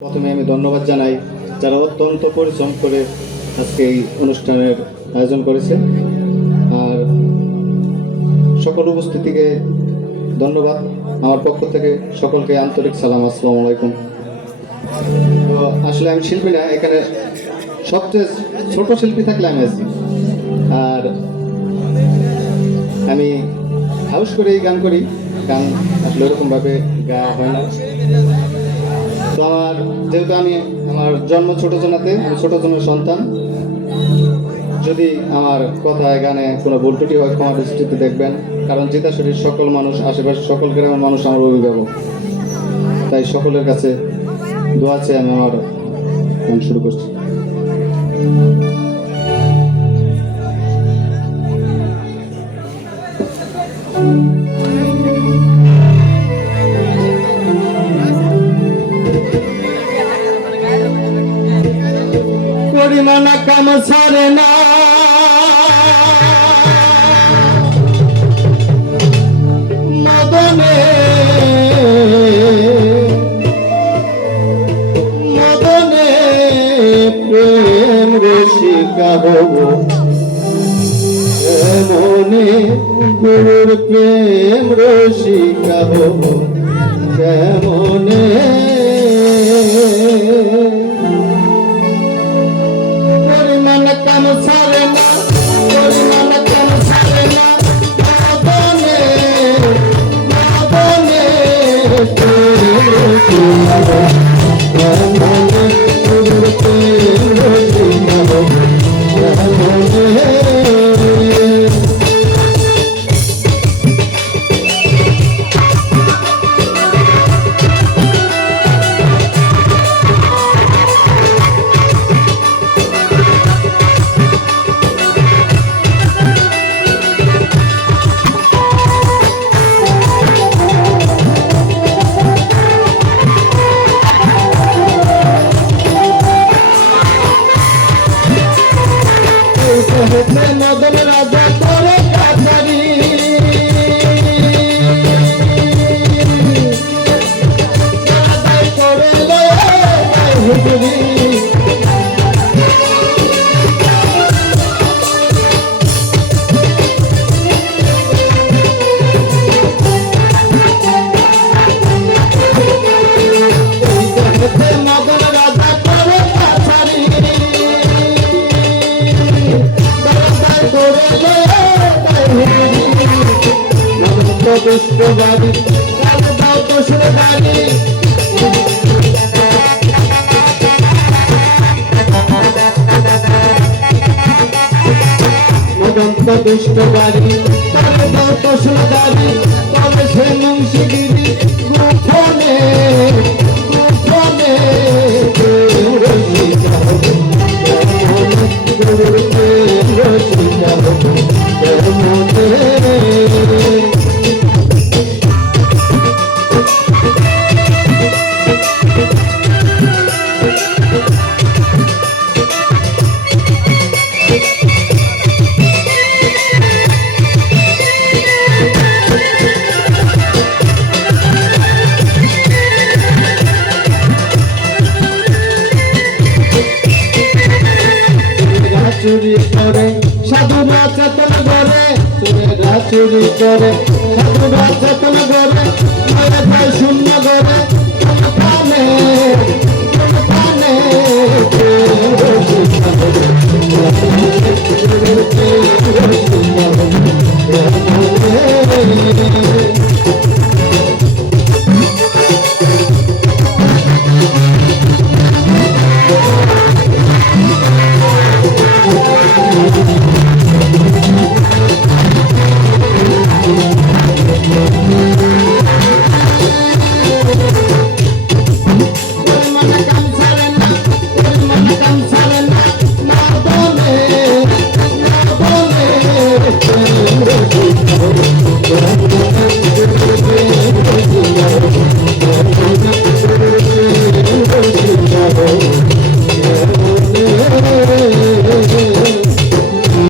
প্রথমে আমি ধন্যবাদ জানাই যারা অত্যন্ত পরিশ্রম করে আজকে এই অনুষ্ঠানের আয়োজন করেছে। আর সকল উপস্থিতিকে ধন্যবাদ আমার পক্ষ থেকে, সকলকে আন্তরিক সালাম, আসসালামু আলাইকুম। তো আসলে আমি শিল্পী না, এখানে সবচেয়ে ছোট শিল্পী থাকলে আমি আছি। আর আমি হাউস করে এই গান করি, গান আসলে ওরকমভাবে গাওয়া হয় না। তো যেহেতু আমার জন্ম ছোট জনাতে, আমি ছোট জনের সন্তান, যদি আমার কথায় গানে কোনো ভুল ত্রুটি হয় ক্ষমা দৃষ্টিতে দেখবেন, কারণ জিতাশরীর সকল মানুষ, আশেপাশে সকল গ্রামের মানুষ আমার অভিভাবক, তাই সকলের কাছে দোয়া চেয়ে আমি আমার গান শুরু করছি। পরিমাণ কাম সারে না মদনে মদনে প্রেম রসিকা হব, মনে গুরুর প্রেম রসিকা হব কেমনে। মদন রাজা করে কাছারি করে হুজুরি, মদন রাজা করে কাছারি দুষ্ট বাড়ি দাও দোষের বাড়ি, মদন্ত দুষ্ট বাড়ি দাও দোষের বাড়ি, তবে সে মুন্সিগিরি গোপনে গোপনে রসিকা হবে গুরুর প্রেম রসিকা হবে কেমনে। চুরি করে সাধুরা চেতন করে, চোরেরা চুরি করে সাধুরা চেতন করে, মরে যায় শূন্য করে কোন প্রাণে কোন প্রাণে রসিকা হবে রসিকা হবে। Oh,